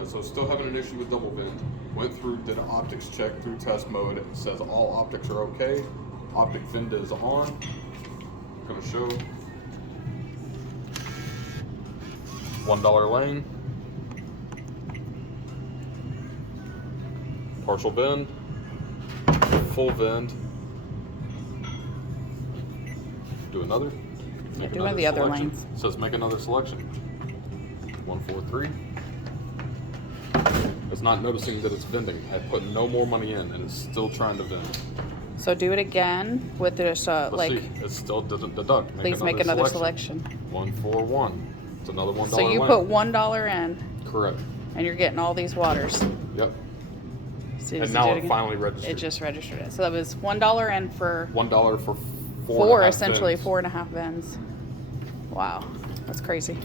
Yeah, so still having an issue with double vend. Went through, did an optics check through test mode. It says all optics are okay. Optic vend is on. Gonna show $1 lane. Partial vend. Full vend. Do another. Make do one of the other selection. lanes. It says make another selection. 143. It's not noticing that it's vending. I put no more money in and it's still trying to vend. So do it again with this, Let's like, see. It still doesn't deduct. please make another selection. 141. It's another $1 So you lane. put $1 in, Correct. and you're getting all these waters. Yep. So And does now do it again? finally registered. It just registered it. So that was $1 in for $1 for four, 4.5 essentially vends. 4.5 vends. Wow, that's crazy.